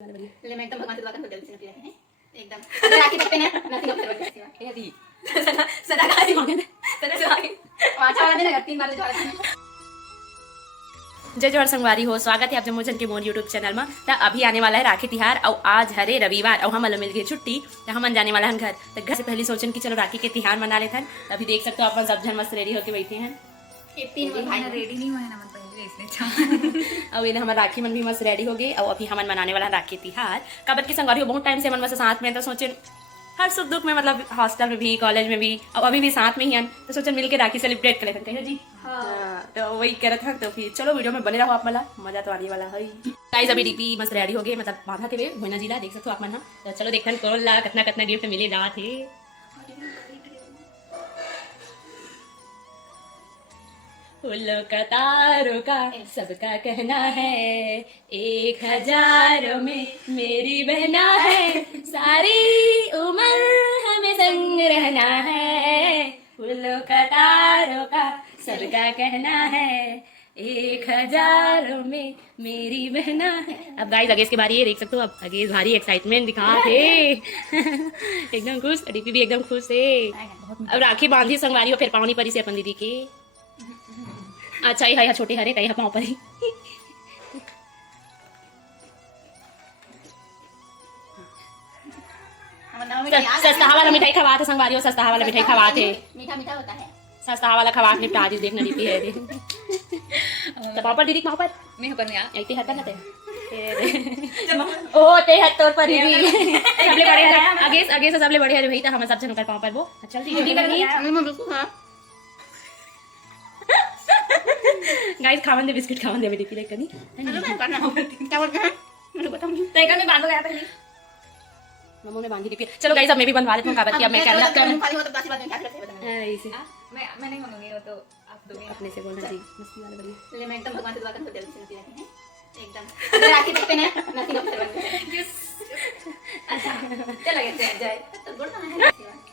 ले मैं एकदम भगवान से दुआ करता हूँ जल्दी से नौकरी लगे हैं एकदम राखी रखते हैं नसीब अवसर बन जाएगा ये दी सदा का सी मांगे सदा से आगे अच्छा वाला दिन 3 बार जो जय जोहर संगवारी हो स्वागत है आप जम्मू के मोर यूट्यूब चैनल में। तो अभी आने वाला है राखी तिहार और आज हरे रविवार और हम मिल गए छुट्टी तो हम जाने वाला है घर। तो घर से पहले सोचन कि चलो राखी के तिहार मना लेते हैं। अभी देख सकते हो अपन सब जन मस्त रेडी होके बैठे हैं। 3 महीना रेडी नहीं हुआ है ना मन पहले इसने अब इन्हें हमारा राखी मन भी मस्त रेडी हो गए और अभी हम मनाने वाला है राखी तिहार। कबर की संगवारी हो बहुत टाइम से मन मस्त साथ में तो सोचे हर सुख दुख में मतलब हॉस्टल में भी कॉलेज में भी और अभी भी साथ में ही हैं तो सोचन मिलके राखी सेलिब्रेट कर लेते हैं जी। तो वही करे था तो फिर चलो वीडियो में बने रहो आप मला मजा तो आने वाला है। गाइस अभी डीपी मस्त रेडी हो गए मतलब बांधा थे भोजना जिला देख सकते हो आप मन। तो चलो देखते हैं कौन ला कितना कितना गिफ्ट मिले जा थे। फूलों का तारों का सबका कहना है 1000 में मेरी बहना है सारी उम्र हमें संग रहना है। फूलों का तारों का सबका कहना है 1000 में मेरी बहना है। अब गाइस अगेश की बारी है देख सकते हो। अब अगेश भारी एक्साइटमेंट दिखा थे एकदम खुश डीपी भी एकदम खुश है। अब राखी बांधी संगवारी हो फिर पावनी परी से अपन दीदी के अच्छा ही है छोटे हरे कहीं पाँव पर ही सस्ता वाला मिठाई खवा थे संगवारी हो। सस्ता वाला मिठाई खवा थे मीठा मीठा होता है सस्ता वाला खवा के निपटा दी देखना डीपी है तो पापा दीदी पापा पर मैं पर में ऐते हता ना ते ओ ते हत तोर पर ही सबले बढ़िया आगे आगे से सबले बढ़िया रे भाई तो हम सब जन कर पापा पर वो चल ठीक है मैं बिल्कुल हां गाइस खावन दे बिस्किट खावन दे डीपी देख कनी क्या बोलते हैं मुझे बताओ तैका में बांध गया पहले मम्मी ने बांधी डीपी। चलो गाइस अब मैं भी बनवा लेती हूं काबर की अब मैं कैमरा खाली हो तो बाकी बात में क्या करते हैं ऐसे मैं नहीं मांगूंगी वो तो आप दोगे अपने से बोलना जी मस्ती वाले बढ़िया। ले मैं एकदम भगवान से दुआ करता हूँ जल्दी से नौकरी लगे हैं एकदम राखी रखते हैं नसीब अवसर बन जाएगा अच्छा चल लगे जय तो गुड ना है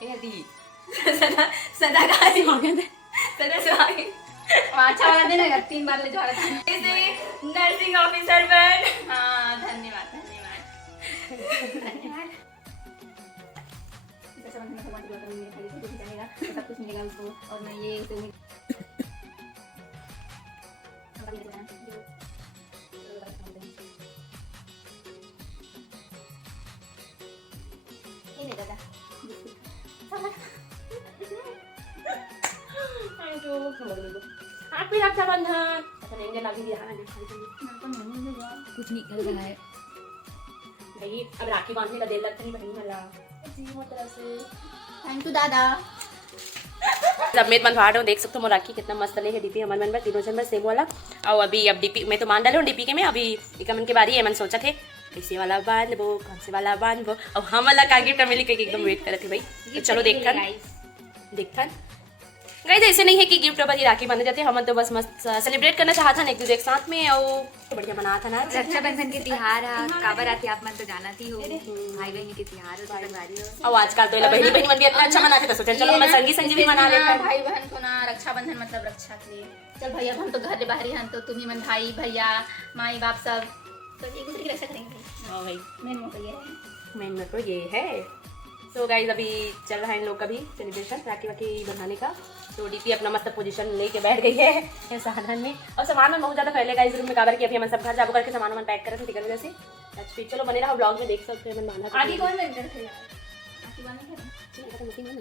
ये दी सदा सदा का सी मांगे सदा से आगे अच्छा वाला दिन है 3 बार ले जो नर्सिंग ऑफिसर बन। हाँ धन्यवाद धन्यवाद जैसा बंधन भगवान की दुआ करूंगी खाली सब कुछ जाएगा तो सब कुछ मिलेगा उसको और मैं ये तो ये ले दादा हैप्पी रक्षाबंधन। अच्छा नहीं लगी दिया ना कुछ नहीं कर रहा है भाई अब राखी बांधने का देर लगता नहीं बहनी वाला जी वो तरह से थैंक यू दादा। अब मैं बंधवा रहा हूँ देख सकते हो राखी कितना मस्त ले है डीपी हमारे मन में तीनों जन में सेम वाला। और अभी अब डीपी मैं तो मान डालूँ डीपी के में अभी एक मन की बारी है। मन सोचा थे कैसे वाला बांध वो कौन से वाला बांध वो अब हम वाला का गिफ्ट मिली कहीं एकदम वेट कर रहे थे भाई। तो चलो देखता गाइस ऐसे नहीं है कि गिफ्ट वाली राखी बांधे जाते हम तो बस मस्त सेलिब्रेट करना चाहता ना एक दूसरे के साथ में और तो बढ़िया मना था ना रक्षाबंधन के त्योहार काबर आती आप मन तो जानती हो भाई बहन के त्योहार हो संगवारी हो और आजकल तो बहनी बहनी मन भी इतना अच्छा मनाते तो सोचे चलो मैं संगी संगी भी मना लेते हैं। भाई बहन को ना रक्षाबंधन मतलब रक्षा के लिए चल भैया हम तो घर बाहर हैं तो तुम ही मन भाई भैया माई बाप सब तो एक दूसरे की रक्षा करेंगे। हां भाई मेन में तो ये है। तो गाइस अभी चल रहा है इन लोग का भी सेलिब्रेशन राखी वाखी बनाने का। तो डीपी अपना मस्त पोजीशन लेके बैठ गई है साधन में और सामान में बहुत ज़्यादा पहले गाइस रूम में काबर किया हम सब घर जाकर करके सामान पैक कर रहे थे वजह से। अच्छा फिर चलो बने रहा ब्लॉग में देख सकते हैं मन बांधा आगे कौन बनकर थे आगे बांधने तो मशीन है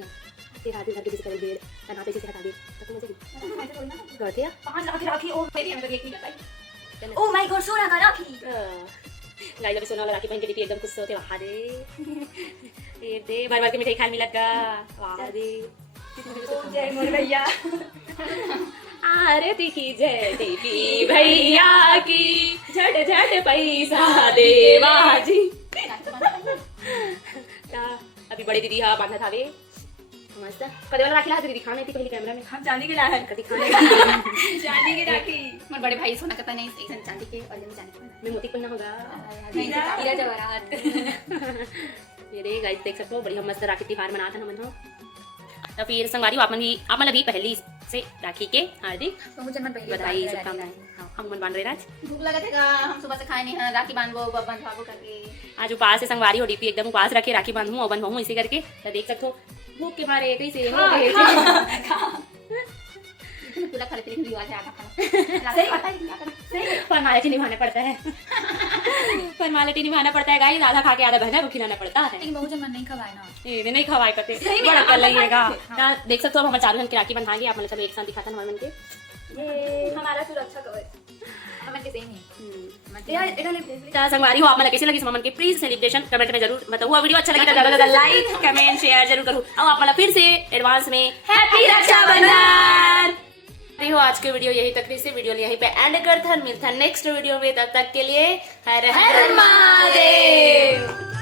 फिर आधी घर किसी कर दे बनाते किसी हटा दे तो मुझे करते हैं 5 लाख राखी ओ मेरी हम तो एक नहीं कर पाई ओ माय गॉड सोना का राखी गाइस अभी सोना वाला राखी पहन के डीपी एकदम खुश होते वहां दे ये दे बार बार के मिठाई खाने मिला का वहां दे जय मोर भैया आरती की जय दीपी भैया की झट झट पैसा दे बाजी। अभी बड़ी दीदी हाँ बांधा था वे मस्त कदे वाला राखी ला दीदी दिखाने थी पहले कैमरा में हम चांदी के लाए कदी खाने चांदी की राखी मोर बड़े भाई सोना का नहीं एक चांदी के और मैं चांदी मैं मोती पहनना होगा हीरा जवाहरात ये रे गाइस देख सकते हो बढ़िया मस्त राखी त्योहार मनाता ना मन तो फिर संगवारी आप मन भी पहली से राखी के हार्दिक बधाई शुभकामनाएं। हाँ, हम मन बांध रहे आज। भूख लगा थे हम सुबह से खाए नहीं हैं, राखी बंधवाबो करके आज उपास से संगवारी हो डीपी एकदम उपास रखे राखी बांधूं और बंधवाऊं इसी करके। तो देख सकते हो भूख के मारे कैसे पूरा खा लेते हैं, रिवाज है आधा खाना। सही पता है क्या करना। फॉर्मेलिटी निभाना पड़ता है। फॉर्मेलिटी निभाना पड़ता है गाइस, आधा खा के आधा बहना को खिलाना पड़ता है। लेकिन बहुजन मन नहीं खवाए ना, ये नहीं खवाए करते बड़ा कर लइएगा। देख सकते हो हम चारों जन की राखी बंधाएंगे, आप मतलब सब एक साथ दिखाता हमारे मन के। ये हमारा सुरक्षा कवच हमन के सेम है। संगवारी हो आप मन कैसे लगी समन के प्लीज सेलिब्रेशन कमेंट में जरूर बताओ। वीडियो अच्छा लगी तो ज्यादा लाइक कमेंट शेयर जरूर करो। अब आप मतलब फिर से एडवांस में हैप्पी रक्षाबंधन। हो आज के वीडियो यही तक से वीडियो यहीं पे एंड करता है। मिलता है नेक्स्ट वीडियो में, तब तक के लिए हर हर महादेव।